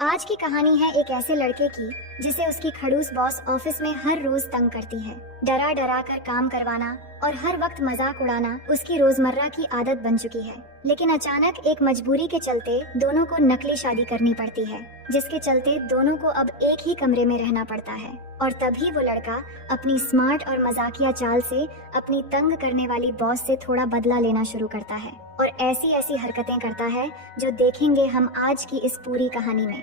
आज की कहानी है एक ऐसे लड़के की जिसे उसकी खड़ूस बॉस ऑफिस में हर रोज तंग करती है। डरा डरा कर काम करवाना और हर वक्त मजाक उड़ाना उसकी रोजमर्रा की आदत बन चुकी है। लेकिन अचानक एक मजबूरी के चलते दोनों को नकली शादी करनी पड़ती है, जिसके चलते दोनों को अब एक ही कमरे में रहना पड़ता है। और तभी वो लड़का अपनी स्मार्ट और मजाकिया चाल से अपनी तंग करने वाली बॉस से थोड़ा बदला लेना शुरू करता है और ऐसी ऐसी हरकतें करता है जो देखेंगे हम आज की इस पूरी कहानी में।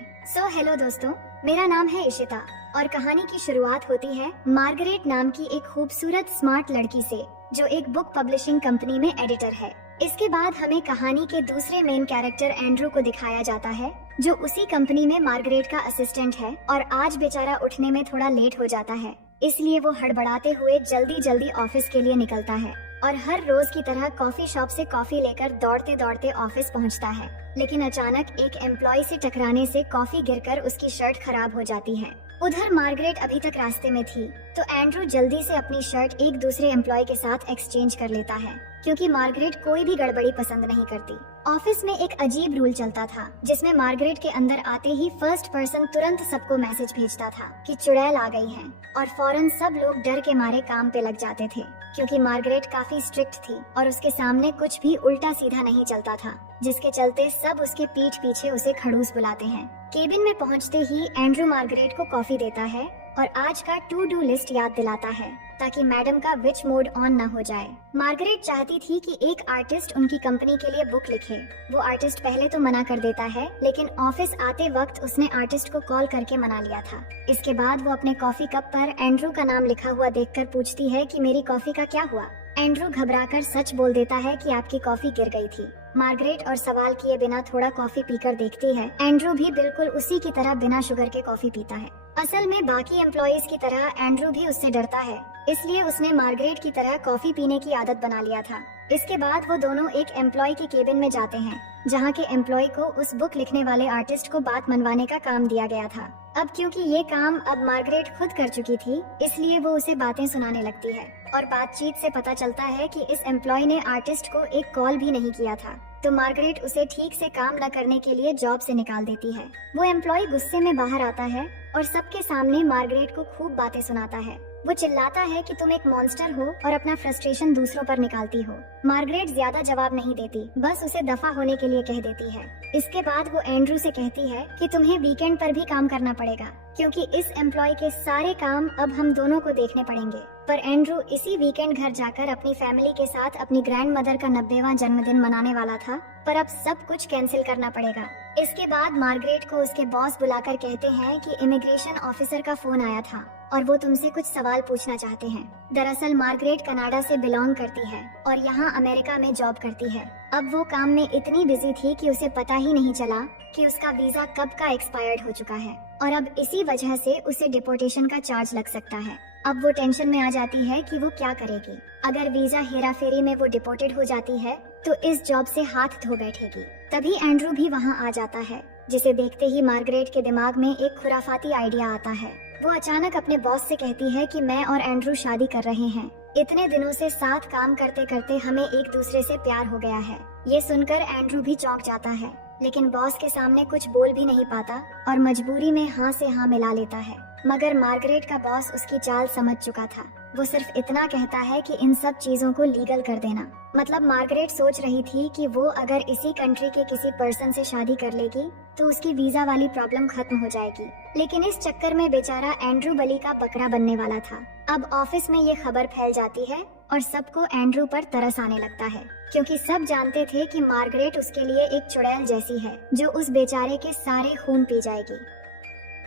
हेलो दोस्तों, मेरा नाम है इशिता और कहानी की शुरुआत होती है मार्गरेट नाम की एक खूबसूरत स्मार्ट लड़की से, जो एक बुक पब्लिशिंग कंपनी में एडिटर है। इसके बाद हमें कहानी के दूसरे मेन कैरेक्टर एंड्रू को दिखाया जाता है, जो उसी कंपनी में मार्गरेट का असिस्टेंट है और आज बेचारा उठने में थोड़ा लेट हो जाता है, इसलिए वो हड़बड़ाते हुए जल्दी जल्दी ऑफिस के लिए निकलता है और हर रोज की तरह कॉफी शॉप से कॉफी लेकर दौड़ते दौड़ते ऑफिस पहुंचता है। लेकिन अचानक एक एम्प्लॉय से टकराने से कॉफी गिरकर उसकी शर्ट खराब हो जाती है। उधर मार्गरेट अभी तक रास्ते में थी, तो एंड्रू जल्दी से अपनी शर्ट एक दूसरे एम्प्लॉय के साथ एक्सचेंज कर लेता है, क्योंकि मार्गरेट कोई भी गड़बड़ी पसंद नहीं करती। ऑफिस में एक अजीब रूल चलता था, जिसमें मार्गरेट के अंदर आते ही फर्स्ट पर्सन तुरंत सबको मैसेज भेजता था कि चुड़ैल आ गई है, और फौरन सब लोग डर के मारे काम पे लग जाते थे, क्योंकि मार्गरेट काफी स्ट्रिक्ट थी और उसके सामने कुछ भी उल्टा सीधा नहीं चलता था, जिसके चलते सब उसके पीठ पीछे उसे खड़ूस बुलाते हैं। केबिन में पहुंचते ही एंड्रू मार्गरेट को कॉफी देता है और आज का टू डू लिस्ट याद दिलाता है, ताकि मैडम का विच मोड ऑन न हो जाए। मार्गरेट चाहती थी कि एक आर्टिस्ट उनकी कंपनी के लिए बुक लिखे। वो आर्टिस्ट पहले तो मना कर देता है, लेकिन ऑफिस आते वक्त उसने आर्टिस्ट को कॉल करके मना लिया था। इसके बाद वो अपने कॉफी कप पर एंड्रू का नाम लिखा हुआ देखकर पूछती है कि मेरी कॉफी का क्या हुआ। एंड्रू घबराकर सच बोल देता है कि आपकी कॉफी गिर गई थी। मार्गरेट और सवाल किए बिना थोड़ा कॉफी पीकर देखती है। एंड्रू भी बिल्कुल उसी की तरह बिना शुगर के कॉफी पीता है। असल में बाकी एम्प्लॉइज की तरह एंड्रू भी उससे डरता है, इसलिए उसने मार्गरेट की तरह कॉफी पीने की आदत बना लिया था। इसके बाद वो दोनों एक एम्प्लॉय के केबिन में जाते हैं, जहाँ के एम्प्लॉय को उस बुक लिखने वाले आर्टिस्ट को बात मनवाने का काम दिया गया था। अब क्योंकि ये काम अब मार्गरेट खुद कर चुकी थी, इसलिए वो उसे बातें सुनाने लगती है और बातचीत से पता चलता है कि इस एम्प्लॉय ने आर्टिस्ट को एक कॉल भी नहीं किया था, तो मार्गरेट उसे ठीक से काम न करने के लिए जॉब से निकाल देती है। वो एम्प्लॉय गुस्से में बाहर आता है और सबके सामने मार्गरेट को खूब बातें सुनाता है। वो चिल्लाता है कि तुम एक मॉन्स्टर हो और अपना फ्रस्ट्रेशन दूसरों पर निकालती हो। मार्गरेट ज्यादा जवाब नहीं देती, बस उसे दफा होने के लिए कह देती है। इसके बाद वो एंड्रू से कहती है कि तुम्हें वीकेंड पर भी काम करना पड़ेगा, क्योंकि इस एम्प्लॉय के सारे काम अब हम दोनों को देखने पड़ेंगे। पर एंड्रू इसी वीकेंड घर जाकर अपनी फैमिली के साथ अपनी ग्रैंड मदर का 90वां जन्मदिन मनाने वाला था, पर अब सब कुछ कैंसिल करना पड़ेगा। इसके बाद मार्गरेट को उसके बॉस बुलाकर कहते हैं कि इमिग्रेशन ऑफिसर का फोन आया था और वो तुमसे कुछ सवाल पूछना चाहते हैं। दरअसल मार्गरेट कनाडा से बिलोंग करती है और यहाँ अमेरिका में जॉब करती है। अब वो काम में इतनी बिजी थी कि उसे पता ही नहीं चला कि उसका वीजा कब का एक्सपायर्ड हो चुका है, और अब इसी वजह से उसे डिपोर्टेशन का चार्ज लग सकता है। अब वो टेंशन में आ जाती है कि वो क्या करेगी। अगर वीजा हेरा फेरी में वो डिपोर्टेड हो जाती है तो इस जॉब से हाथ धो बैठेगी। तभी एंड्रू भी वहाँ आ जाता है, जिसे देखते ही मार्गरेट के दिमाग में एक खुराफाती आइडिया आता है। वो अचानक अपने बॉस से कहती है कि मैं और एंड्रू शादी कर रहे हैं। इतने दिनों से साथ काम करते करते हमें एक दूसरे से प्यार हो गया है। ये सुनकर एंड्रू भी चौंक जाता है, लेकिन बॉस के सामने कुछ बोल भी नहीं पाता और मजबूरी में हाँ से हाँ मिला लेता है। मगर मार्गरेट का बॉस उसकी चाल समझ चुका था। वो सिर्फ इतना कहता है कि इन सब चीजों को लीगल कर देना। मतलब मार्गरेट सोच रही थी कि वो अगर इसी कंट्री के किसी पर्सन से शादी कर लेगी तो उसकी वीजा वाली प्रॉब्लम खत्म हो जाएगी, लेकिन इस चक्कर में बेचारा एंड्रू बलि का बकरा बनने वाला था। अब ऑफिस में ये खबर फैल जाती है और सबको एंड्रू पर तरस आने लगता है, क्योंकि सब जानते थे कि मार्गरेट उसके लिए एक चुड़ैल जैसी है, जो उस बेचारे के सारे खून पी जाएगी।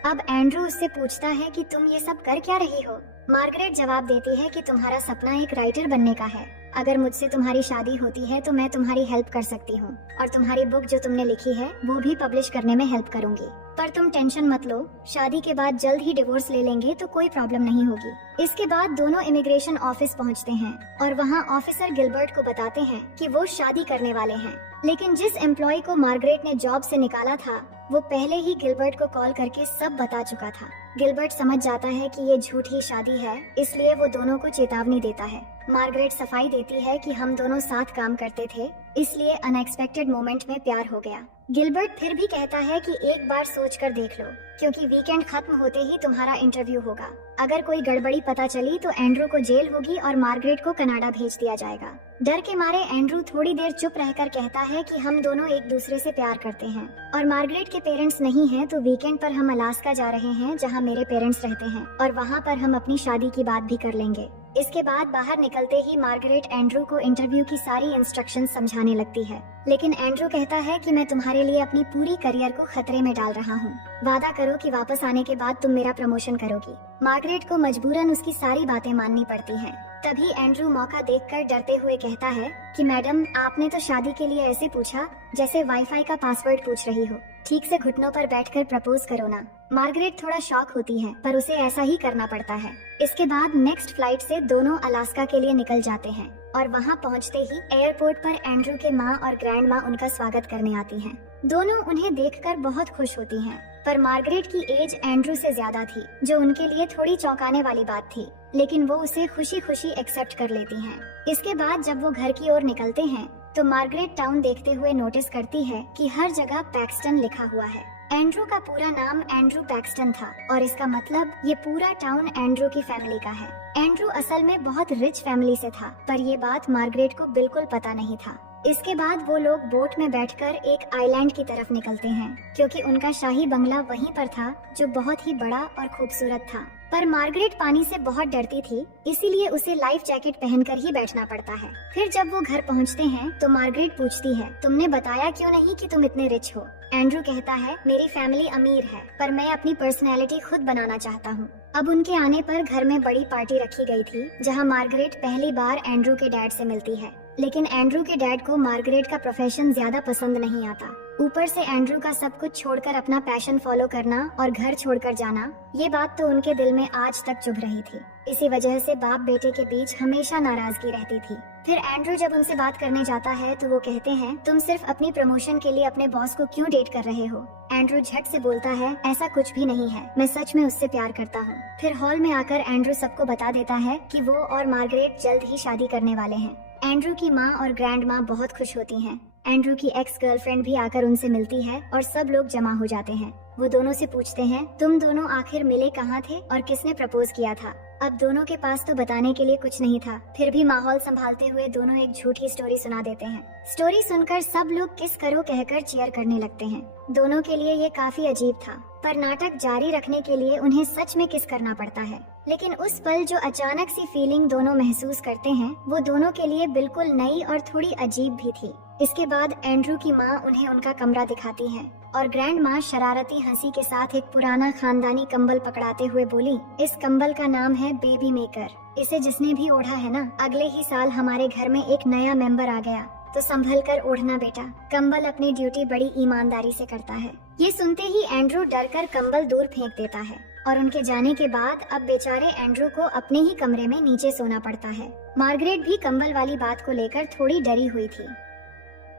अब एंड्रू उससे पूछता है कि तुम ये सब कर क्या रही हो। मार्गरेट जवाब देती है कि तुम्हारा सपना एक राइटर बनने का है। अगर मुझसे तुम्हारी शादी होती है तो मैं तुम्हारी हेल्प कर सकती हूँ और तुम्हारी बुक जो तुमने लिखी है वो भी पब्लिश करने में हेल्प करूंगी। पर तुम टेंशन मत लो, शादी के बाद जल्द ही डिवोर्स ले लेंगे तो कोई प्रॉब्लम नहीं होगी। इसके बाद दोनों इमिग्रेशन ऑफिस पहुँचते हैं और वहाँ ऑफिसर गिलबर्ट को बताते हैं कि वो शादी करने वाले हैं। लेकिन जिस एम्प्लॉय को मार्गरेट ने जॉब से निकाला था वो पहले ही गिलबर्ट को कॉल करके सब बता चुका था। गिलबर्ट समझ जाता है कि ये झूठी शादी है, इसलिए वो दोनों को चेतावनी देता है। मार्गरेट सफाई देती है कि हम दोनों साथ काम करते थे, इसलिए अनएक्सपेक्टेड मोमेंट में प्यार हो गया। गिलबर्ट फिर भी कहता है कि एक बार सोच कर देख लो, क्योंकि वीकेंड खत्म होते ही तुम्हारा इंटरव्यू होगा। अगर कोई गड़बड़ी पता चली तो एंड्रू को जेल होगी और मार्गरेट को कनाडा भेज दिया जाएगा। डर के मारे एंड्रू थोड़ी देर चुप रहकर कहता है कि हम दोनों एक दूसरे से प्यार करते हैं और मार्गरेट के पेरेंट्स नहीं हैं, तो वीकेंड पर हम अलास्का जा रहे हैं जहां मेरे पेरेंट्स रहते हैं, और वहां पर हम अपनी शादी की बात भी कर लेंगे। इसके बाद बाहर निकलते ही मार्गरेट एंड्रू को इंटरव्यू की सारी इंस्ट्रक्शन समझाने लगती है, लेकिन एंड्रू कहता है कि मैं तुम्हारे लिए अपनी पूरी करियर को खतरे में डाल रहा हूँ। वादा करो कि वापस आने के बाद तुम मेरा प्रमोशन करोगी। मार्गरेट को मजबूरन उसकी सारी बातें माननी पड़ती हैं। तभी एंड्रू मौका देखकर डरते हुए कहता है कि मैडम, आपने तो शादी के लिए ऐसे पूछा जैसे वाईफाई का पासवर्ड पूछ रही हो। ठीक से घुटनों पर बैठकर प्रपोज करो ना। मार्गरेट थोड़ा शॉक होती है, पर उसे ऐसा ही करना पड़ता है। इसके बाद नेक्स्ट फ्लाइट से दोनों अलास्का के लिए निकल जाते हैं और वहां पहुंचते ही एयरपोर्ट पर एंड्रू के माँ और ग्रैंड माँ उनका स्वागत करने आती हैं। दोनों उन्हें देखकर बहुत खुश होती हैं, पर मार्गरेट की एज एंड्रू से ज्यादा थी, जो उनके लिए थोड़ी चौंकाने वाली बात थी, लेकिन वो उसे खुशी खुशी एक्सेप्ट कर लेती हैं। इसके बाद जब वो घर की ओर निकलते हैं तो मार्गरेट टाउन देखते हुए नोटिस करती है कि हर जगह पैक्सटन लिखा हुआ है। एंड्रू का पूरा नाम एंड्रू पैक्सटन था और इसका मतलब ये पूरा टाउन एंड्रू की फैमिली का है। एंड्रू असल में बहुत रिच फैमिली से था, पर ये बात मार्गरेट को बिल्कुल पता नहीं था। इसके बाद वो लोग बोट में बैठकर एक आइलैंड की तरफ निकलते हैं, क्योंकि उनका शाही बंगला वहीं पर था, जो बहुत ही बड़ा और खूबसूरत था। पर मार्गरेट पानी से बहुत डरती थी, इसीलिए उसे लाइफ जैकेट पहनकर ही बैठना पड़ता है। फिर जब वो घर पहुंचते हैं तो मार्गरेट पूछती है, तुमने बताया क्यों नहीं कि तुम इतने रिच हो? एंड्रू कहता है, मेरी फैमिली अमीर है, पर मैं अपनी पर्सनैलिटी खुद बनाना चाहता हूँ। अब उनके आने पर घर में बड़ी पार्टी रखी गई थी, जहाँ मार्गरेट पहली बार एंड्रू के डैड से मिलती है। लेकिन एंड्रू के डैड को मार्गरेट का प्रोफेशन ज्यादा पसंद नहीं आता। ऊपर से एंड्रू का सब कुछ छोड़कर अपना पैशन फॉलो करना और घर छोड़कर जाना, ये बात तो उनके दिल में आज तक चुभ रही थी। इसी वजह से बाप बेटे के बीच हमेशा नाराजगी रहती थी। फिर एंड्रू जब उनसे बात करने जाता है तो वो कहते हैं, तुम सिर्फ अपनी प्रमोशन के लिए अपने बॉस को क्यों डेट कर रहे हो? एंड्रू झट से बोलता है, ऐसा कुछ भी नहीं है, मैं सच में उससे प्यार करता हूँ। फिर हॉल में आकर एंड्रू सबको बता देता है कि वो और मार्गरेट जल्द ही शादी करने वाले हैं। एंड्रू की माँ और ग्रैंड माँ बहुत खुश होती हैं। एंड्रू की एक्स गर्लफ्रेंड भी आकर उनसे मिलती है और सब लोग जमा हो जाते हैं। वो दोनों से पूछते हैं, तुम दोनों आखिर मिले कहाँ थे और किसने प्रपोज किया था? अब दोनों के पास तो बताने के लिए कुछ नहीं था, फिर भी माहौल संभालते हुए दोनों एक झूठी स्टोरी सुना देते हैं। स्टोरी सुनकर सब लोग किस करो कहकर चीयर करने लगते हैं। दोनों के लिए ये काफी अजीब था, पर नाटक जारी रखने के लिए उन्हें सच में किस करना पड़ता है। लेकिन उस पल जो अचानक सी फीलिंग दोनों महसूस करते हैं, वो दोनों के लिए बिल्कुल नई और थोड़ी अजीब भी थी। इसके बाद एंड्रू की माँ उन्हें उनका कमरा दिखाती है और ग्रैंड माँ शरारती हंसी के साथ एक पुराना खानदानी कंबल पकड़ाते हुए बोली, इस कंबल का नाम है बेबी मेकर। इसे जिसने भी ओढ़ा है ना, अगले ही साल हमारे घर में एक नया मेंबर आ गया, तो संभल कर ओढ़ना बेटा। कंबल अपनी ड्यूटी बड़ी ईमानदारी से करता है। ये सुनते ही एंड्रू डरकर कंबल दूर फेंक देता है और उनके जाने के बाद अब बेचारे एंड्रू को अपने ही कमरे में नीचे सोना पड़ता है। मार्गरेट भी कंबल वाली बात को लेकर थोड़ी डरी हुई थी।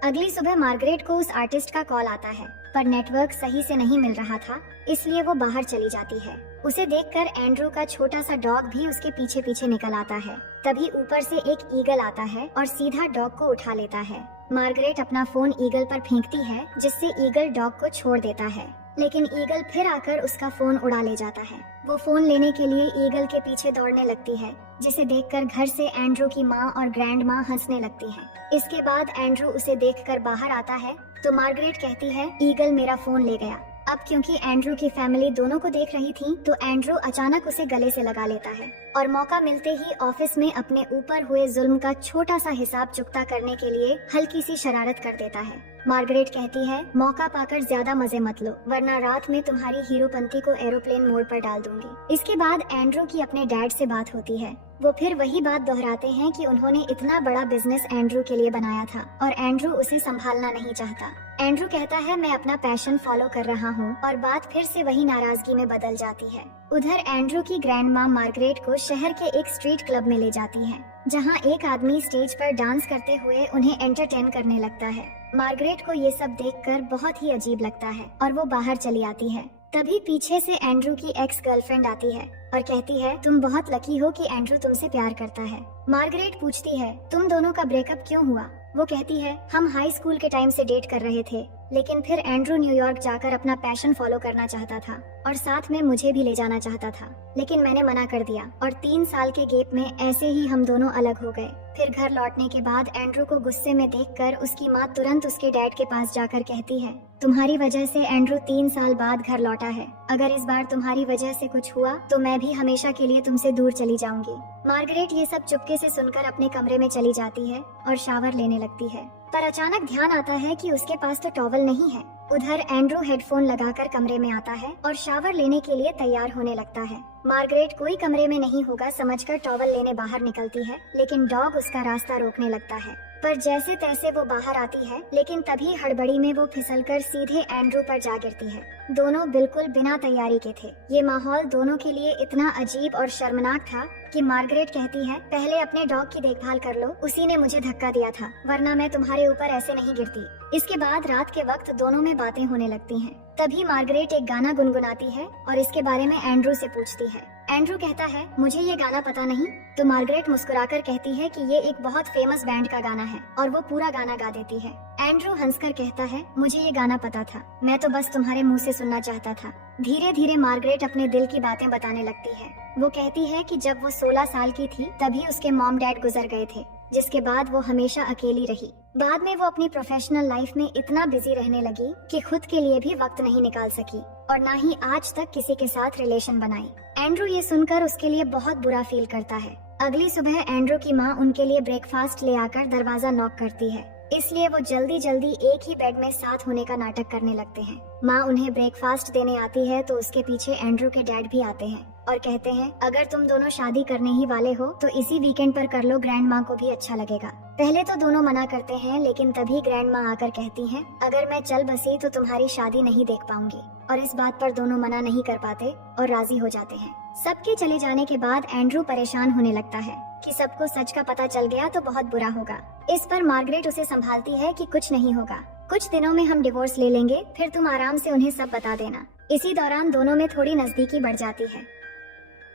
अगली सुबह मार्गरेट को उस आर्टिस्ट का कॉल आता है, पर नेटवर्क सही से नहीं मिल रहा था, इसलिए वो बाहर चली जाती है। उसे देखकर एंड्रू का छोटा सा डॉग भी उसके पीछे पीछे निकल आता है। तभी ऊपर से एक ईगल आता है और सीधा डॉग को उठा लेता है। मार्गरेट अपना फोन ईगल पर फेंकती है, जिससे ईगल डॉग को छोड़ देता है, लेकिन ईगल फिर आकर उसका फोन उड़ा ले जाता है। वो फोन लेने के लिए ईगल के पीछे दौड़ने लगती है, जिसे देखकर घर से एंड्रू की माँ और ग्रैंड माँ हंसने लगती हैं। इसके बाद एंड्रू उसे देखकर बाहर आता है तो मार्गरेट कहती है, ईगल मेरा फोन ले गया। अब क्योंकि एंड्रू की फैमिली दोनों को देख रही थी, तो एंड्रू अचानक उसे गले से लगा लेता है और मौका मिलते ही ऑफिस में अपने ऊपर हुए जुल्म का छोटा सा हिसाब चुकता करने के लिए हल्की सी शरारत कर देता है। मार्गरेट कहती है, मौका पाकर ज्यादा मजे मत लो, वरना रात में तुम्हारी हीरोपंती को एरोप्लेन मोड पर डाल दूंगी। इसके बाद एंड्रू की अपने डैड से बात होती है। वो फिर वही बात दोहराते हैं कि उन्होंने इतना बड़ा बिजनेस एंड्रू के लिए बनाया था और एंड्रू उसे संभालना नहीं चाहता। एंड्रू कहता है, मैं अपना पैशन फॉलो कर रहा हूँ, और बात फिर से वही नाराजगी में बदल जाती है। उधर एंड्रू की ग्रैंड माँ मार्गरेट को शहर के एक स्ट्रीट क्लब में ले जाती है, जहाँ एक आदमी स्टेज पर डांस करते हुए उन्हें एंटरटेन करने लगता है। मार्गरेट को ये सब देखकर बहुत ही अजीब लगता है और वो बाहर चली आती है। तभी पीछे से एंड्रू की एक्स गर्लफ्रेंड आती है और कहती है तुम बहुत लकी हो कि एंड्रू तुमसे प्यार करता है। मार्गरेट पूछती है तुम दोनों का ब्रेकअप क्यों हुआ? वो कहती है हम हाई स्कूल के टाइम से डेट कर रहे थे, लेकिन फिर एंड्रू न्यूयॉर्क जाकर अपना पैशन फॉलो करना चाहता था और साथ में मुझे भी ले जाना चाहता था, लेकिन मैंने मना कर दिया और 3 साल के गैप में ऐसे ही हम दोनों अलग हो गए। फिर घर लौटने के बाद एंड्रू को गुस्से में देखकर उसकी माँ तुरंत उसके डैड के पास जाकर कहती है तुम्हारी वजह से एंड्रू 3 साल बाद घर लौटा है। अगर इस बार तुम्हारी वजह से कुछ हुआ तो मैं भी हमेशा के लिए तुमसे दूर चली जाऊंगी। मार्गरेट ये सब चुपके से सुनकर अपने कमरे में चली जाती है और शावर लेने लगती है, पर अचानक ध्यान आता है कि उसके पास तो टॉवल नहीं है। उधर एंड्रू हेडफोन लगाकर कमरे में आता है और शावर लेने के लिए तैयार होने लगता है। मार्गरेट कोई कमरे में नहीं होगा समझकर टॉवल लेने बाहर निकलती है, लेकिन डॉग उसका रास्ता रोकने लगता है। पर जैसे तैसे वो बाहर आती है, लेकिन तभी हड़बड़ी में वो फिसलकर सीधे एंड्रू पर जा गिरती है। दोनों बिल्कुल बिना तैयारी के थे। ये माहौल दोनों के लिए इतना अजीब और शर्मनाक था कि मार्गरेट कहती है पहले अपने डॉग की देखभाल कर लो, उसी ने मुझे धक्का दिया था, वरना मैं तुम्हारे ऊपर ऐसे नहीं गिरती। इसके बाद रात के वक्त दोनों में बातें होने लगती हैं। तभी मार्गरेट एक गाना गुनगुनाती है और इसके बारे में एंड्रू से पूछती है। एंड्रू कहता है मुझे ये गाना पता नहीं, तो मार्गरेट मुस्कुराकर कहती है कि ये एक बहुत फेमस बैंड का गाना है और वो पूरा गाना गा देती है। एंड्रू हंसकर कहता है मुझे ये गाना पता था, मैं तो बस तुम्हारे मुंह से सुनना चाहता था। धीरे धीरे मार्गरेट अपने दिल की बातें बताने लगती है। वो कहती है कि जब वो 16 साल की थी तभी उसके मॉम डैड गुजर गए थे, जिसके बाद वो हमेशा अकेली रही। बाद में वो अपनी प्रोफेशनल लाइफ में इतना बिजी रहने लगी कि खुद के लिए भी वक्त नहीं निकाल सकी और ना ही आज तक किसी के साथ रिलेशन बनाई। एंड्रू ये सुनकर उसके लिए बहुत बुरा फील करता है। अगली सुबह एंड्रू की माँ उनके लिए ब्रेकफास्ट ले आकर दरवाजा नॉक करती है, इसलिए वो जल्दी जल्दी एक ही बेड में साथ होने का नाटक करने लगते हैं। माँ उन्हें ब्रेकफास्ट देने आती है तो उसके पीछे एंड्रू के डैड भी आते हैं और कहते हैं अगर तुम दोनों शादी करने ही वाले हो तो इसी वीकेंड पर कर लो, ग्रैंड माँ को भी अच्छा लगेगा। पहले तो दोनों मना करते हैं, लेकिन तभी ग्रैंड माँ आकर कहती हैं अगर मैं चल बसी तो तुम्हारी शादी नहीं देख पाऊंगी, और इस बात पर दोनों मना नहीं कर पाते और राजी हो जाते हैं। सबके चले जाने के बाद एंड्रू परेशान होने लगता है कि सबको सच का पता चल गया तो बहुत बुरा होगा। इस पर मार्गरेट उसे संभालती है कि कुछ नहीं होगा, कुछ दिनों में हम डिवोर्स ले लेंगे, फिर तुम आराम से उन्हें सब बता देना। इसी दौरान दोनों में थोड़ी नजदीकी बढ़ जाती है,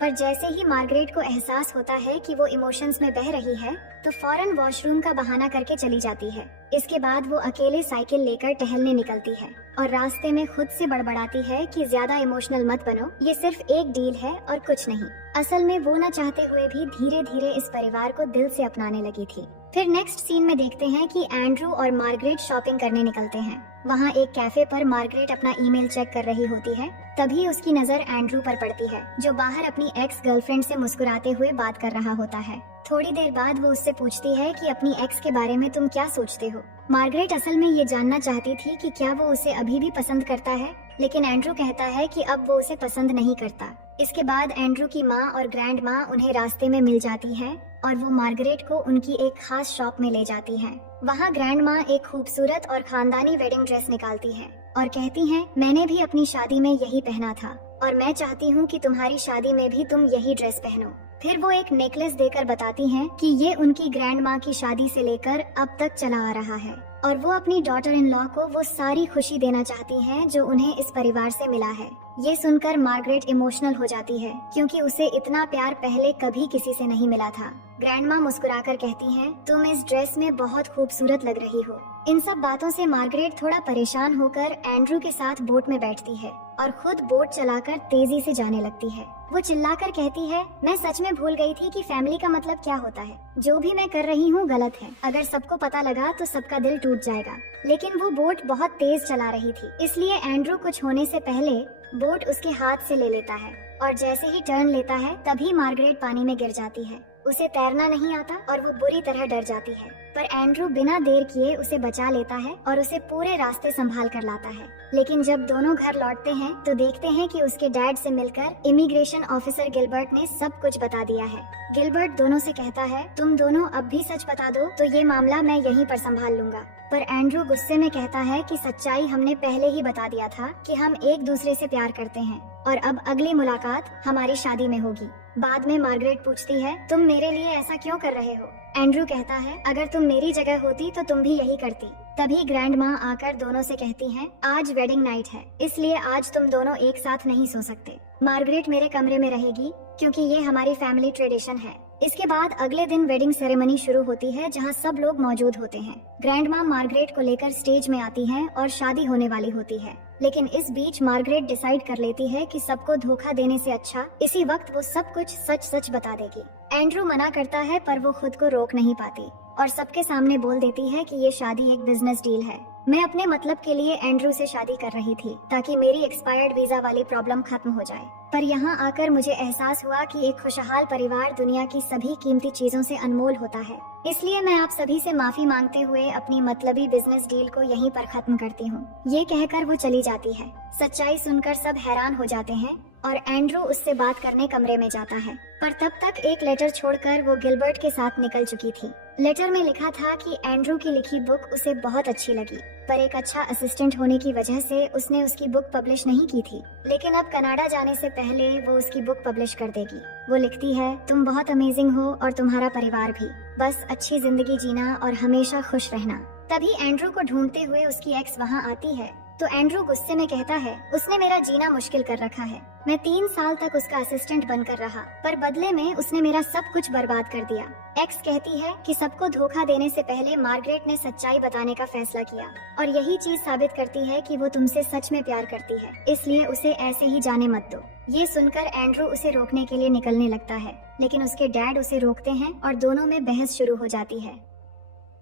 पर जैसे ही मार्गरेट को एहसास होता है कि वो इमोशंस में बह रही है तो फौरन वॉशरूम का बहाना करके चली जाती है। इसके बाद वो अकेले साइकिल लेकर टहलने निकलती है और रास्ते में खुद से बड़बड़ाती है कि ज्यादा इमोशनल मत बनो, ये सिर्फ एक डील है और कुछ नहीं। असल में वो न चाहते हुए भी धीरे धीरे इस परिवार को दिल से अपनाने लगी थी। फिर नेक्स्ट सीन में देखते हैं कि एंड्रू और मार्गरेट शॉपिंग करने निकलते हैं। वहाँ एक कैफे पर मार्गरेट अपना ईमेल चेक कर रही होती है, तभी उसकी नजर एंड्रू पर पड़ती है, जो बाहर अपनी एक्स गर्लफ्रेंड से मुस्कुराते हुए बात कर रहा होता है। थोड़ी देर बाद वो उससे पूछती है कि अपनी एक्स के बारे में तुम क्या सोचते हो। मार्गरेट असल में ये जानना चाहती थी कि क्या वो उसे अभी भी पसंद करता है, लेकिन एंड्रू कहता है कि अब वो उसे पसंद नहीं करता। इसके बाद एंड्रू की माँ और ग्रैंड माँ उन्हें रास्ते में मिल जाती हैं और वो मार्गरेट को उनकी एक खास शॉप में ले जाती हैं। वहाँ ग्रैंड माँ एक खूबसूरत और खानदानी वेडिंग ड्रेस निकालती है और कहती हैं मैंने भी अपनी शादी में यही पहना था और मैं चाहती हूँ कि तुम्हारी शादी में भी तुम यही ड्रेस पहनो। फिर वो एक नेकलेस देकर बताती हैं कि ये उनकी ग्रैंड माँ की शादी से लेकर अब तक चला आ रहा है और वो अपनी डॉटर इन लॉ को वो सारी खुशी देना चाहती हैं जो उन्हें इस परिवार से मिला है। ये सुनकर मार्गरेट इमोशनल हो जाती है क्योंकि उसे इतना प्यार पहले कभी किसी से नहीं मिला था। ग्रैंड माँ मुस्कुराकर कहती हैं तुम इस ड्रेस में बहुत खूबसूरत लग रही हो। इन सब बातों से मार्गरेट थोड़ा परेशान होकर एंड्रू के साथ बोट में बैठती है और खुद बोट चलाकर तेजी से जाने लगती है। वो चिल्लाकर कहती है मैं सच में भूल गई थी कि फैमिली का मतलब क्या होता है। जो भी मैं कर रही हूँ गलत है, अगर सबको पता लगा तो सबका दिल टूट जाएगा। लेकिन वो बोट बहुत तेज चला रही थी, इसलिए एंड्रू कुछ होने से पहले बोट उसके हाथ से ले लेता है और जैसे ही टर्न लेता है तभी मार्गरेट पानी में गिर जाती है। उसे तैरना नहीं आता और वो बुरी तरह डर जाती है, पर एंड्रू बिना देर किए उसे बचा लेता है और उसे पूरे रास्ते संभाल कर लाता है। लेकिन जब दोनों घर लौटते हैं तो देखते हैं कि उसके डैड से मिलकर इमिग्रेशन ऑफिसर गिलबर्ट ने सब कुछ बता दिया है। गिलबर्ट दोनों से कहता है तुम दोनों अब भी सच बता दो तो ये मामला मैं यहीं पर संभाल लूंगा। पर एंड्रू गुस्से में कहता है कि सच्चाई हमने पहले ही बता दिया था कि हम एक दूसरे से प्यार करते हैं और अब अगली मुलाकात हमारी शादी में होगी। बाद में मार्गरेट पूछती है तुम मेरे लिए ऐसा क्यों कर रहे हो। एंड्रू कहता है अगर तुम मेरी जगह होती तो तुम भी यही करती। तभी ग्रैंड माँ आकर दोनों से कहती हैं, आज वेडिंग नाइट है, इसलिए आज तुम दोनों एक साथ नहीं सो सकते। मार्गरेट मेरे कमरे में रहेगी क्योंकि ये हमारी फैमिली ट्रेडिशन है। इसके बाद अगले दिन वेडिंग सेरेमनी शुरू होती है जहाँ सब लोग मौजूद होते हैं। ग्रैंड माँ मार्गरेट को लेकर स्टेज में आती हैं और शादी होने वाली होती है। लेकिन इस बीच मार्गरेट डिसाइड कर लेती है कि सबको धोखा देने से अच्छा इसी वक्त वो सब कुछ सच सच बता देगी। एंड्रू मना करता है पर वो खुद को रोक नहीं पाती और सबके सामने बोल देती है कि ये शादी एक बिजनेस डील है। मैं अपने मतलब के लिए एंड्रू से शादी कर रही थी ताकि मेरी एक्सपायर्ड वीजा वाली प्रॉब्लम खत्म हो जाए। पर यहाँ आकर मुझे एहसास हुआ कि एक खुशहाल परिवार दुनिया की सभी कीमती चीजों से अनमोल होता है। इसलिए मैं आप सभी से माफी मांगते हुए अपनी मतलबी बिजनेस डील को यहीं पर खत्म करती हूँ। ये कहकर वो चली जाती है। सच्चाई सुनकर सब हैरान हो जाते हैं और एंड्रू उससे बात करने कमरे में जाता है। पर तब तक एक लेटर छोड़कर वो गिलबर्ट के साथ निकल चुकी थी। लेटर में लिखा था कि एंड्रू की लिखी बुक उसे बहुत अच्छी लगी, पर एक अच्छा असिस्टेंट होने की वजह से उसने उसकी बुक पब्लिश नहीं की थी। लेकिन अब कनाडा जाने से पहले वो उसकी बुक पब्लिश कर देगी। वो लिखती है, तुम बहुत अमेजिंग हो और तुम्हारा परिवार भी, बस अच्छी जिंदगी जीना और हमेशा खुश रहना। तभी एंड्रू को ढूंढते हुए उसकी एक्स वहाँ आती है तो एंड्रू गुस्से में कहता है, उसने मेरा जीना मुश्किल कर रखा है। मैं 3 साल तक उसका असिस्टेंट बनकर रहा, पर बदले में उसने मेरा सब कुछ बर्बाद कर दिया। एक्स कहती है कि सबको धोखा देने से पहले मार्गरेट ने सच्चाई बताने का फैसला किया और यही चीज साबित करती है कि वो तुमसे सच में प्यार करती है, इसलिए उसे ऐसे ही जाने मत दो। ये सुनकर एंड्रू उसे रोकने के लिए निकलने लगता है, लेकिन उसके डैड उसे रोकते हैं और दोनों में बहस शुरू हो जाती है।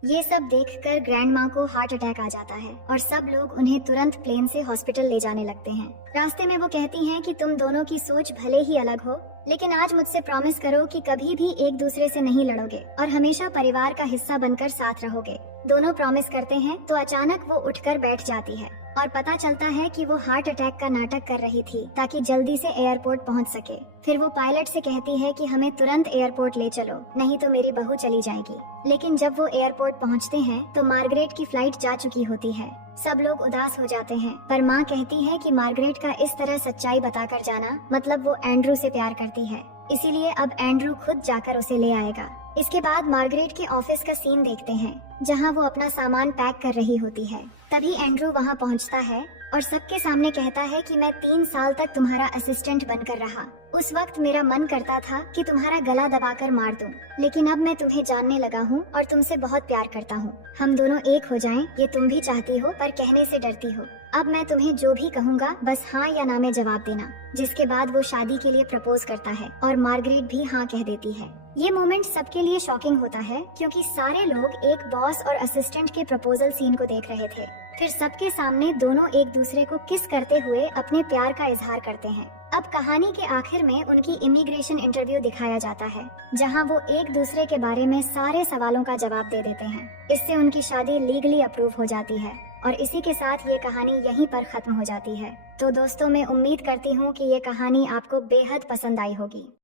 ये सब देखकर ग्रैंड माँ को हार्ट अटैक आ जाता है और सब लोग उन्हें तुरंत प्लेन से हॉस्पिटल ले जाने लगते हैं। रास्ते में वो कहती हैं कि तुम दोनों की सोच भले ही अलग हो, लेकिन आज मुझसे प्रॉमिस करो कि कभी भी एक दूसरे से नहीं लड़ोगे और हमेशा परिवार का हिस्सा बनकर साथ रहोगे। दोनों प्रॉमिस करते हैं तो अचानक वो उठकर बैठ जाती है और पता चलता है कि वो हार्ट अटैक का नाटक कर रही थी ताकि जल्दी से एयरपोर्ट पहुंच सके। फिर वो पायलट से कहती है कि हमें तुरंत एयरपोर्ट ले चलो, नहीं तो मेरी बहू चली जाएगी। लेकिन जब वो एयरपोर्ट पहुंचते हैं तो मार्गरेट की फ्लाइट जा चुकी होती है। सब लोग उदास हो जाते हैं, पर माँ कहती है कि मार्गरेट का इस तरह सच्चाई बताकर जाना मतलब वो एंड्रू से प्यार करती है, इसीलिए अब एंड्रू खुद जाकर उसे ले आएगा। इसके बाद मार्गरेट के ऑफिस का सीन देखते हैं जहां वो अपना सामान पैक कर रही होती है। तभी एंड्रू वहां पहुंचता है और सबके सामने कहता है कि मैं 3 साल तक तुम्हारा असिस्टेंट बनकर रहा। उस वक्त मेरा मन करता था कि तुम्हारा गला दबाकर मार दूं, लेकिन अब मैं तुम्हें जानने लगा हूँ और तुमसे बहुत प्यार करता हूँ। हम दोनों एक हो जाएं, ये तुम भी चाहती हो पर कहने से डरती हो। अब मैं तुम्हें जो भी कहूँगा बस हाँ या ना में जवाब देना। जिसके बाद वो शादी के लिए प्रपोज करता है और मार्गरेट भी हाँ कह देती है। ये मोमेंट सबके लिए शॉकिंग होता है क्योंकि सारे लोग एक बॉस और असिस्टेंट के प्रपोजल सीन को देख रहे थे। फिर सबके सामने दोनों एक दूसरे को किस करते हुए अपने प्यार का इजहार करते हैं। अब कहानी के आखिर में उनकी इमिग्रेशन इंटरव्यू दिखाया जाता है जहां वो एक दूसरे के बारे में सारे सवालों का जवाब दे देते हैं। इससे उनकी शादी लीगली अप्रूव हो जाती है और इसी के साथ ये कहानी यहीं पर खत्म हो जाती है। तो दोस्तों, मैं उम्मीद करती हूँ कि ये कहानी आपको बेहद पसंद आई होगी।